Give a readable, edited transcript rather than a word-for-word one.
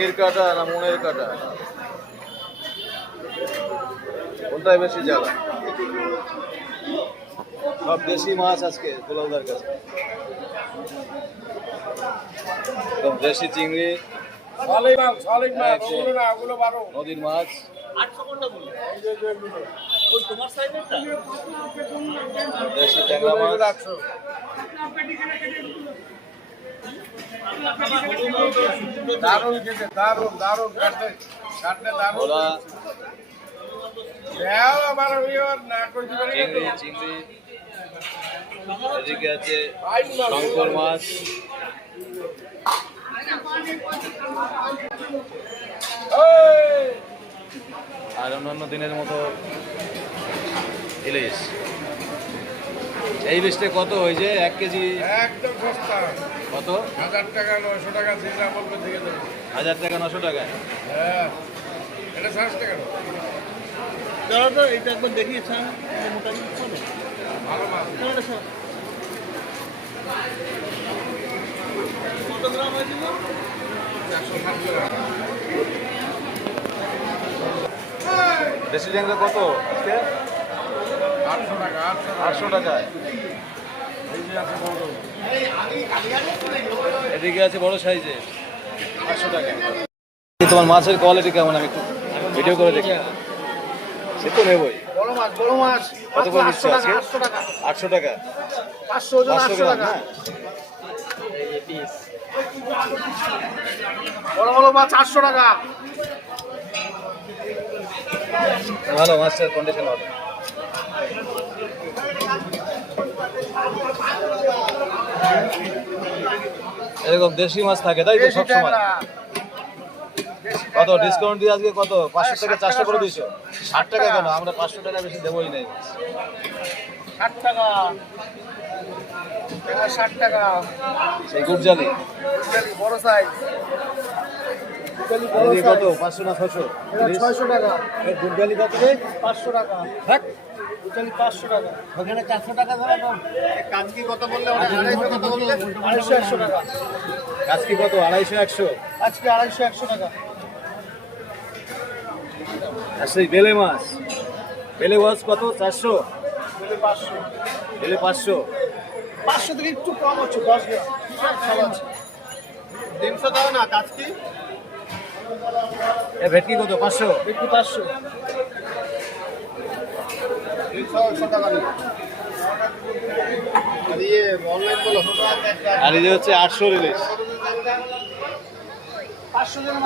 চিংড়ির কাটা না মনের কাটা, কোনটাই বেশি জ্বালা? সব দেশি মাছ আজকে দুলালদার কাছে, একদম দেশি চিংড়ি, নদীর মাছ। দেশি ট্যাংরা মাছ, দারুণ খেতে, দারুণ দারুণ কাটতে কাটতে দারুণ। ভোলা আমার না করতে পারি চিংড়ি, চিংড়ি। এদিকে আছে শঙ্কর মাছ, আর অন্যান্য দিনের মতো ইলিশ। এই ইলিশটা কত হয়েছে 1 কেজি? একদম সস্তা। কত? 1000 টাকা 900 টাকা যেটা বলবে থেকে দেবো। 1000 টাকা 900 টাকা? হ্যাঁ, এটা 60 টাকা। দাদা তো এটা একবার দেখিয়েছেন মোটামুটি ভালো মাছ। কত গ্রাম হয়েছিল? 160 টাকা। দেশি ট্যাংরা কত আজকে? 800 টাকা, 800 টাকায়। এই যে আছে বড়। এদিকে আছে বড় সাইজের, 800 টাকা। তোমার মাছের কোয়ালিটি কেমন? আমি একটু ভিডিও করে দেখি। সে তো নেবই। বড় মাছ, বড় মাছ। কত করে দিচ্ছ আজকে? 800 টাকা। 800 টাকা। 500 ওজন 800 গ্রাম, টাকা। হ্যাঁ। বড় বড় মাছ 800 টাকা। ভালো, মাছের কন্ডিশন ভালো। এরকম দেশি মাছ থাকে তাই তো দেশি সবসময়? ট্যাংরা। কত ডিসকাউন্ট দিয়ে আজকে কত? 500 থেকে 400 করে দিয়েছো? 60 টাকা কেন? আমরা 500 টাকা বেশি দেবোই নাই। 60 টাকা। ট্যাংরা 60 টাকা। সেই গুড়জালি বড় সাইজ। এদিকে কত? 500 না 600? এটা 600 টাকা। গুড়জালি কত? 500 টাকা। থাক। উচালি 500 টাকা। ওখানে 400 টাকা ধরে কম। কাজকি কত বললে? 250 কত বললে? 250 100 টাকা। আজকে কত? 250 100? আজকে 250 100 টাকা। আর সেই বেলে মাছ, বেলে মাছ কত? 400? বলে 500। বেলে 500? 500 থেকে একটু কম হচ্ছে 10 গ্রাম। সব আছে। 300 দাও না কাজকি? এ ভেটকি কত? 500? একটু 500। 300 টাকা দিই। আর ইয়ে অনলাইন বলো। আর এই যে হচ্ছে 800 ইলিশ। 500 জন